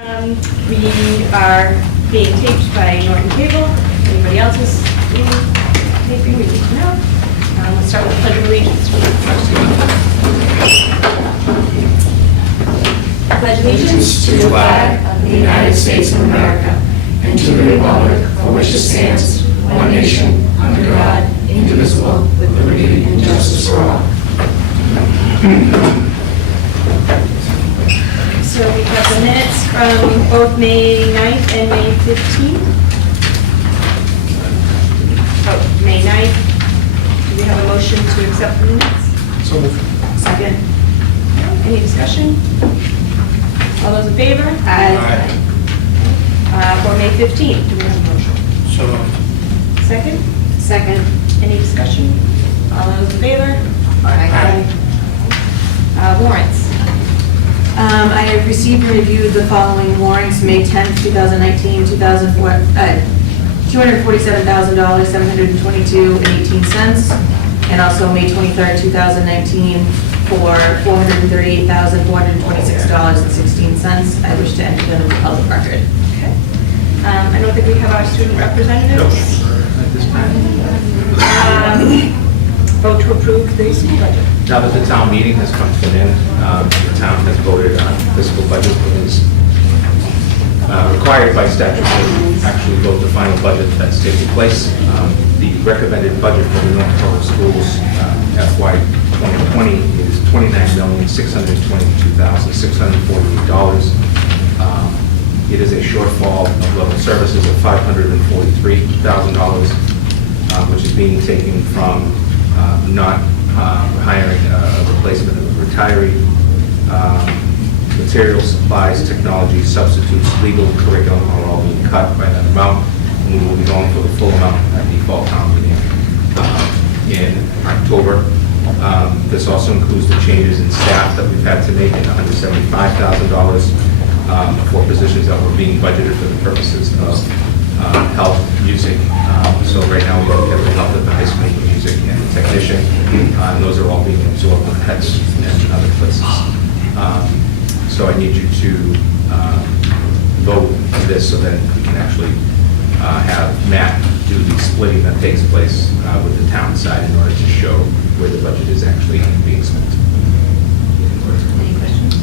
We are being taped by Norton Cable. Anybody else is being taping, we need to know. Let's start with the Pledge of Allegiance. Pledge allegiance to the flag of the United States of America and to the republic for which it stands, one nation, under God, indivisible, with liberty and justice for all. So we have the minutes from both May 9th and May 15th. Oh, May 9th. Do we have a motion to accept the minutes? So moved. Second. Any discussion? All those in favor? Aye. For May 15th, do we have a motion? So moved. Second? Second. Any discussion? All those in favor? Aye. Warrants. I have received and reviewed the following warrants: May 10th, 2019, $247,000, $722.18, and also May 23rd, 2019, for $438,426.16. I wish to enter them in the public record. Okay. I don't think we have our student representatives. At this time. Vote to approve the school budget. Now that the town meeting has come to an end, the town has voted on fiscal budget that is required by statute to actually vote the final budget that's taking place. The recommended budget for the North Carolina Schools FY 2020 is $29,622,648. It is a shortfall of level services of $543,000, which is being taken from not hiring a replacement of a retiree, materials, supplies, technology, substitutes, legal, curriculum are all being cut by that amount, and we will be going for the full amount at the fall town meeting in October. This also includes the changes in staff that we've had to make in $175,000 for positions that were being budgeted for the purposes of health, music. So right now we have the health at the high school, the music, and the technician, and those are all being absorbed with pets and other places. So I need you to vote on this so that we can actually have Matt do the splitting that takes place with the town side in order to show where the budget is actually being spent. Any questions?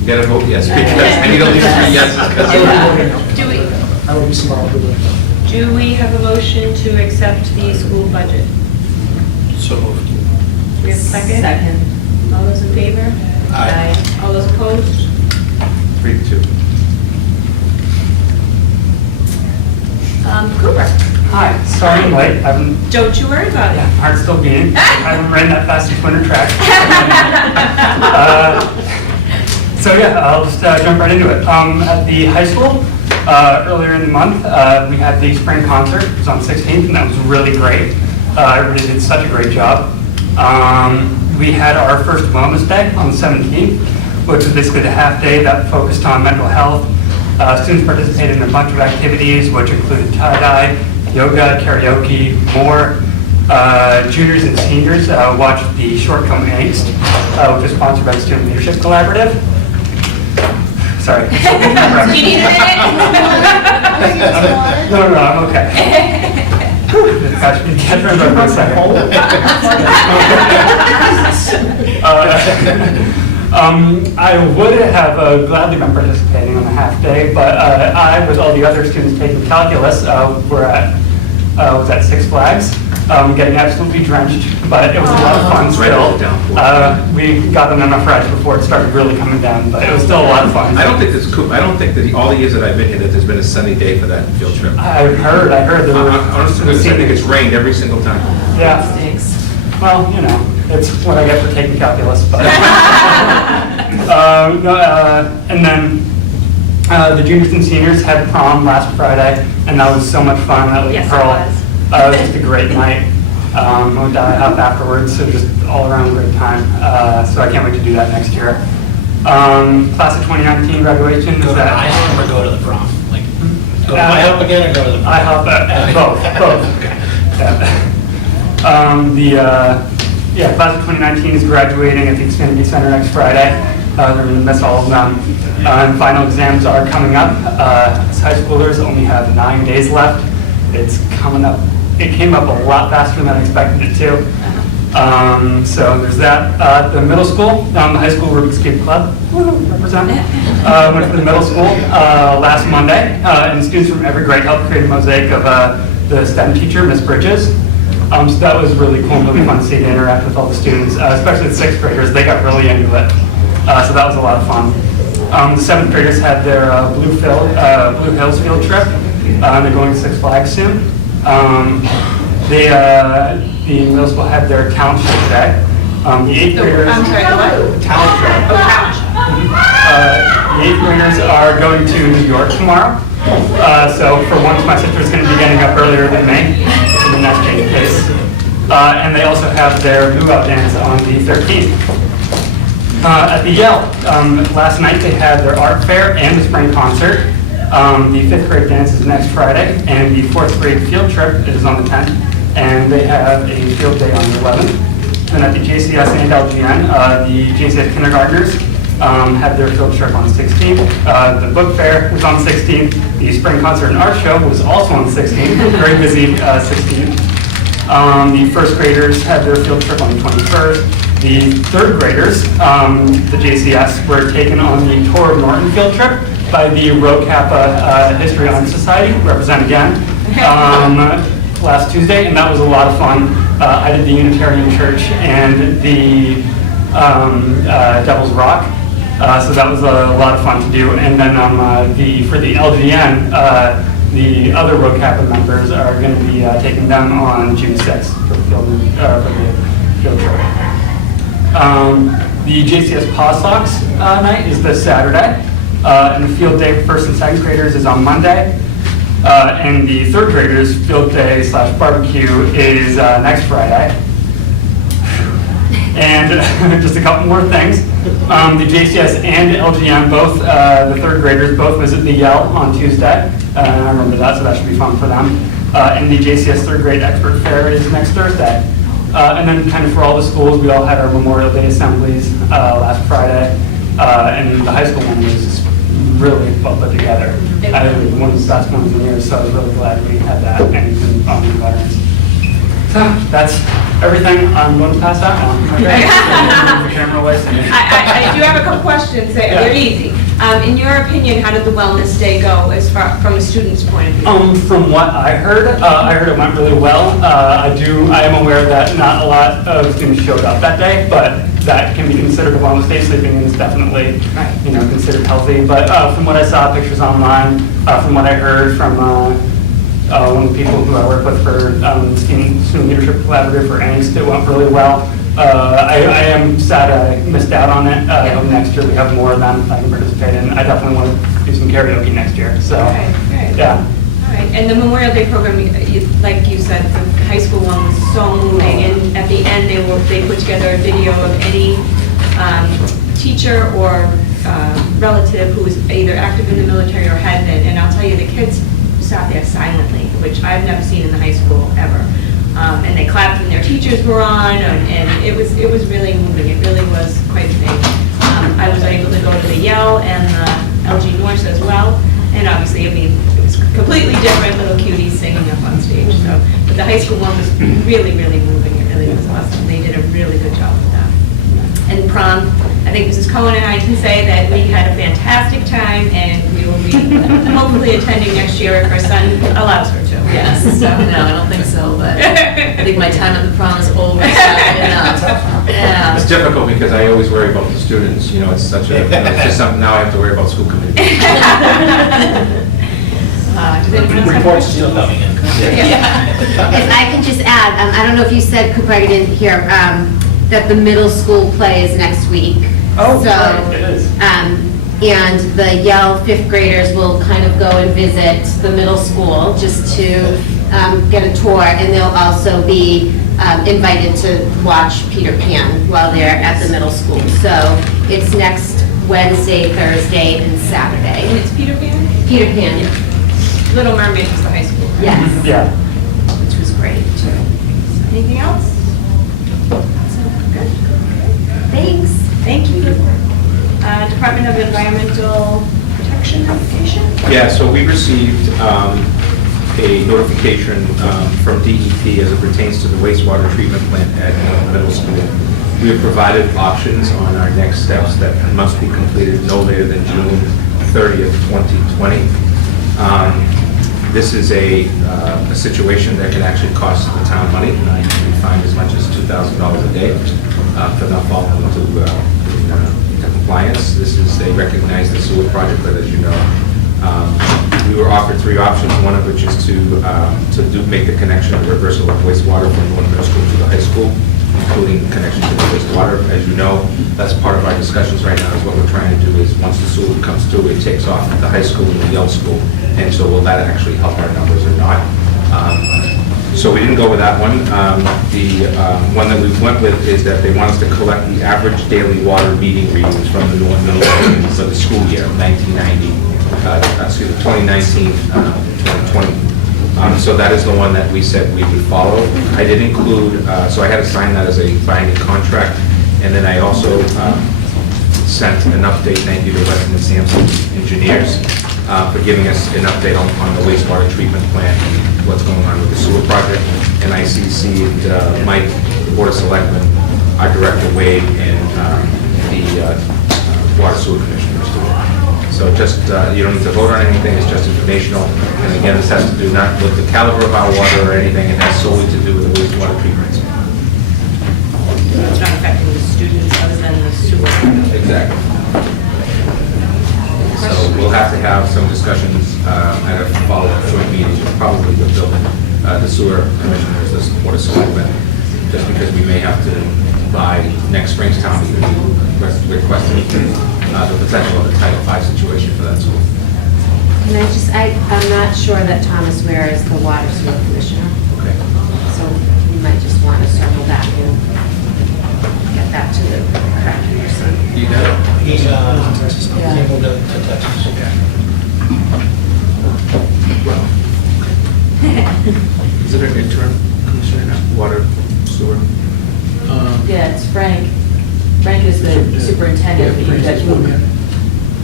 You gotta vote yes, because I need at least 3 yeses. I will be smart with it. Do we have a motion to accept the school budget? So moved. Do we have a second? Second. All those in favor? Aye. All those opposed? 3-2. Cooper? Hi, sorry I'm late. Don't you worry about it. Heart's still beating. I haven't ran that fast since winter track. So yeah, I'll just jump right into it. At the high school, earlier in the month, we had the spring concert. It was on 16th, and that was really great. Everybody did such a great job. We had our first Wellness Day on the 17th, which was basically the half day that focused on mental health. Students participated in a bunch of activities, which included tie-dye, yoga, karaoke, more. Juniors and seniors watched the short film Angst, which is sponsored by the Student Leadership Collaborative. Sorry. Do you need a minute? No, I'm okay. Gosh, you can't remember for a second. I would have gladly been participating on the half day, but I, with all the other students taking calculus, was at Six Flags, getting absolutely drenched, but it was a lot of fun still. We got them enough rides before it started really coming down, but it was still a lot of fun. I don't think that all the years that I've been here that there's been a sunny day for that field trip. I heard there were. Honestly, I think it's rained every single time. Yeah. Well, you know, it's what I get for taking calculus, but. And then the juniors and seniors had prom last Friday, and that was so much fun. Yes, it Pearl. was. It was just a great night. Went up afterwards, so just all around great time. So I can't wait to do that next year. Class of 2019 graduation is Go to that. IHOP or go to the prom? Like, go to IHOP again or go to the prom? IHOP, both. Okay. Yeah. Yeah, class of 2019 is graduating at the Xfinity Center next Friday. They're going to miss all of them. And final exams are coming up. As high schoolers, only have 9 days left. It's coming up. It came up a lot faster than I expected it to. So there's that. The middle school, the high school Rubik's Cube Club, represent. Went to the middle school last Monday, and students from every grade helped create a mosaic of the STEM teacher, Miss Bridges. So that was really cool and really fun to see to interact with all the students, especially the 6th graders. They got really into it. So that was a lot of fun. The 7th graders had their Blue Hills field trip. They're going to Six Flags soon. The middle school had their talent show today. The 8th graders. I'm sorry, the what? Talent show. Oh, talent. The 8th graders are going to New York tomorrow. So for once, my sister's going to be getting up earlier than me. It's a nice change of pace. And they also have their luau dance on the 13th. At the Yale, last night they had their art fair and the spring concert. The 5th grade dance is next Friday, and the 4th grade field trip is on the 10th, and they have a field day on the 11th. And at the JCS and LGN, the JCS kindergartners had their field trip on the 16th. The book fair was on the 16th. The spring concert and art show was also on the 16th. Very busy 16th. The 1st graders had their field trip on the 21st. The 3rd graders, the JCS, were taken on the Tour of Norton field trip by the Rho Kappa History Honor Society, represent again, last Tuesday, and that was a lot of fun. I did the Unitarian Church and the Devil's Rock, so that was a lot of fun to do. And then for the LGN, the other Rho Kappa members are going to be taking them on June 6th for the field trip. The JCS Paw Sox night is this Saturday, and the field day for 1st and 2nd graders is on Monday, and the 3rd graders field day / barbecue is next Friday. And just a couple more things. The JCS and LGN, both the 3rd graders, both visit the Yale on Tuesday. I remember that, so that should be fun for them. And the JCS 3rd grade expert fair is next Thursday. And then kind of for all the schools, we all had our Memorial Day assemblies last Friday. And the high school one was really well put together. One of the best ones in years, so I was really glad we had that and on the environments. So that's everything. I'm going to pass out now. Okay. Move the camera away. I do have a couple questions. They're easy. In your opinion, how did the Wellness Day go as far from a student's point of view? From what I heard it went really well. I am aware that not a lot of students showed up that day, but that can be considered a wellness day. Sleeping in is definitely, considered healthy. But from what I saw, pictures online, from what I heard from one of the people who I work with for Student Leadership Collaborative for ANGST, it went really well. I am sad I missed out on it. I hope next year we have more of them I can participate in. I definitely want to do some karaoke next year. So, Okay, great. yeah. All right, and the Memorial Day program, like you said, the high school one was so moving, and at the end, they put together a video of any teacher or relative who was either active in the military or had been, and I'll tell you, the kids sat there silently, which I've never seen in the high school ever. And they clapped when their teachers were on, and it was really moving. It really was quite big. I was able to go to the Yale and the LG North as well, and obviously, it was completely different, little cuties singing up on stage. So, but the high school one was really, really moving. It really was awesome. They did a really good job with that. And prom, I think Mrs. Cohen and I can say that we had a fantastic time, and we will be hopefully attending next year if our son allows her to. Yes, so, no, I don't think so, but I think my time at the prom is over, so, yeah. It's difficult because I always worry about the students, it's such it's just something, now I have to worry about school committee. Does anyone else have Reports questions? still coming in. If I could just add, I don't know if you said, Cooper, I didn't hear, that the middle school play is next week. Oh, So, right, it is. And the Yale 5th graders will kind of go and visit the middle school just to get a tour, and they'll also be invited to watch Peter Pan while they're at the middle school. So it's next Wednesday, Thursday, and And Saturday. it's Peter Pan? Peter Pan, Little Mermaid was the high school. right? yes, Yeah. which was great, too. Anything else? Yeah, so we received a notification from DEP as it pertains to the wastewater treatment plant at Norton Middle School. We have provided options on our next steps that must be completed no later than June 30th, 2020. This is a situation that can actually cost the town money. You can be fined as much as $2,000 a day for not following to compliance. This is, they recognize the sewer project, but as you know, we were offered three options, one of which is to make the connection, the reversal of wastewater from Norton Middle School to the high school, including connection to the wastewater. As you know, that's part of our discussions right now, is what we're trying to do is once the sewer comes through, it takes off at the high school and the Yale school. And so will that actually help our numbers or not? So we didn't go with that one. The one that we went with is that they want us to collect the average daily water meeting readings from the Norton Middle School for the school year, 2019, 2020. So that is the one that we said we would follow. I did include, so I had to sign that as a binding contract, and then I also sent an update, thank you to Weston and Sampson Engineers for giving us an update on the wastewater treatment plant and what's going on with the sewer project. And I CC'd Mike, the Board of Selectmen, our Director Wade, and the Water Sewer Commissioners to it. So just, you don't need to vote on anything, it's just informational. And again, this has to do not with the caliber of our water or anything, it has solely to do with the wastewater treatment. It's not affecting the students other than the sewer. Exactly. So we'll have to have some discussions at a follow-up joint meeting, probably with the sewer commissioners, the Board of Selectmen, just because we may have to, by next spring's town meeting, request the potential of a Title V situation for that school. Can I just, I'm not sure that Thomas Ware is the water sewer commissioner, Okay. so we might just want to circle back and get that to the correct person. You got it? He's able to Texas. Well, is it an interim commissioner now? Water, sewer? Yeah, it's Frank. Frank is the superintendent, but you got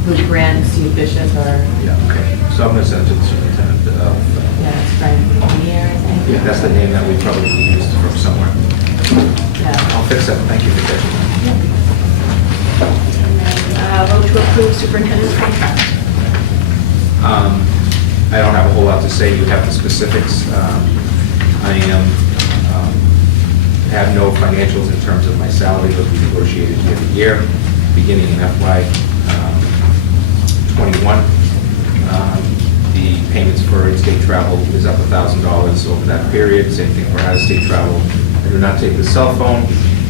Luke Grant, Steve Bishop, or, Yeah, okay. So I'm going to send it to the superintendent of, yeah, it's Frank Lanier, I think. yeah, that's the name that we probably used from somewhere. Yeah. I'll fix that, thank you for catching that. Vote to approve superintendent's contract. I don't have a whole lot to say, you have the specifics. I have no financials in terms of my salary, those we negotiated year to year, beginning in FY '21. The payments for in-state travel is up $1,000 over that period, same thing for out-of-state travel. I do not take the cell phone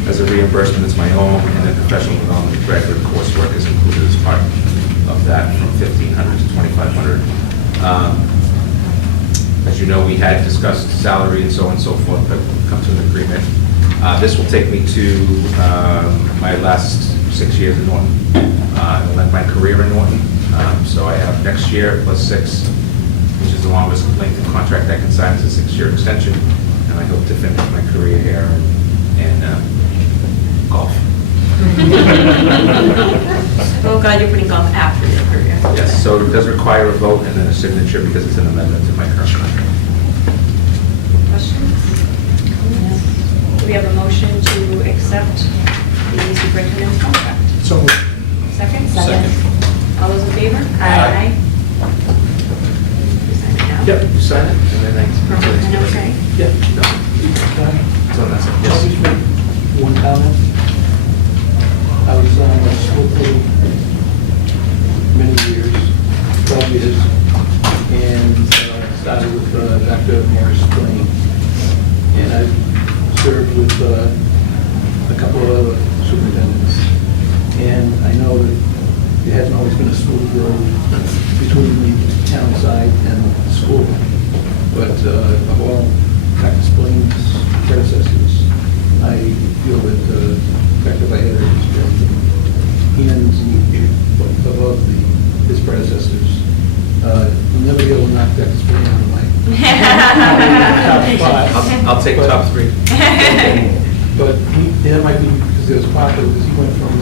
as a reimbursement, it's my own, and then professional development graduate coursework is included as part of that, from $1,500 to $2,500. As you know, we had discussed salary and so on and so forth, but we've come to an agreement. This will take me to my last 6 years in Norton, like my career in Norton. So I have next year plus 6, which is the longest length of contract I can sign. It's a 6-year extension, and I hope to finish my career here and golf. Oh, God, you're putting golf after your career. Yes, so it does require a vote and then a signature because it's an amendment to my current contract. Questions? Do we have a motion to accept the superintendent's contract? So Second? Second. All those in favor? Aye. You sign it now? Yep, you sign it and then I... And okay? Yep. No. So that's it. I'll Yes. just make one comment. I was on a school board many years, 12 years, and started with Dr. Morris Blaine. And I served with a couple of other superintendents. And I know that it hasn't always been a smooth road between the town side and the school. But of all Dr. Blaine's predecessors, I feel that Dr. Valletta has been hands above his predecessors. You'll never be able to knock Dr. Blaine out of my top 5. I'll take top 3. But that might be because it was popular, because he went from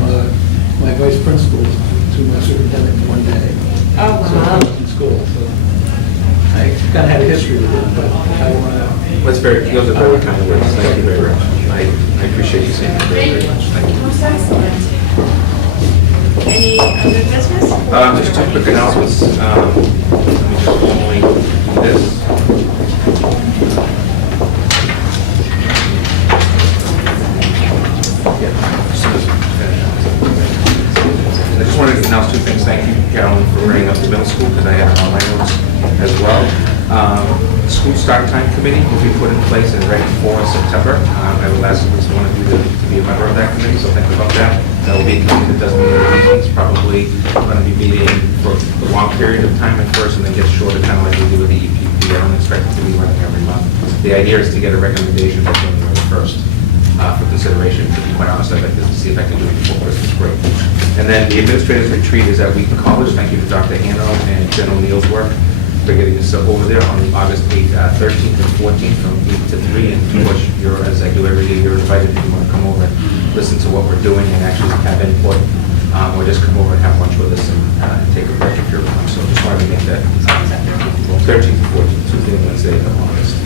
my vice principal to my superintendent in one day. Oh, So wow. I was in school, so I kind of had a history with it, but I want to. Those are very kind words. Thank you very much. I appreciate you saying that very, very much. Thank you. Any other business? Just two quick announcements. Let me just formally do this. Yeah, as soon as we finish. I just wanted to announce two things. Thank you, Carolyn, for bringing up the middle school, because I have it on my notes as well. School start time committee will be put in place and ready for September. I would ask at least one of you to be a member of that committee, so think about that. That will be a committee that does meet in meetings, probably going to be meeting for a long period of time at first, and then get shorter, kind of like we do with the EPP. I don't expect it to be running every month. The idea is to get a recommendation by January 1st for consideration. To be quite honest, I'd like to see if I can do it before Christmas break. And then the administrators retreat is at Wheaton College. Thank you to Dr. Hanno and Jen O'Neill's work for getting us over there on the August 13th and 14th from 8 to 3. And of course, as I do every year, you're invited if you want to come over and listen to what we're doing and actually have input, or just come over and have lunch with us and take a break if you're around. So just wanted to make that 13th and 14th, Tuesday and Wednesday of August.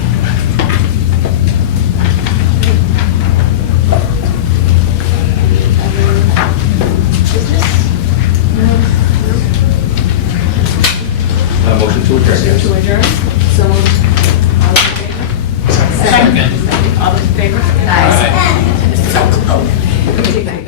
Motion to adjourn. Yes. To adjourn? So moved. All those in favor? Second. All those in favor? Guys. Aye.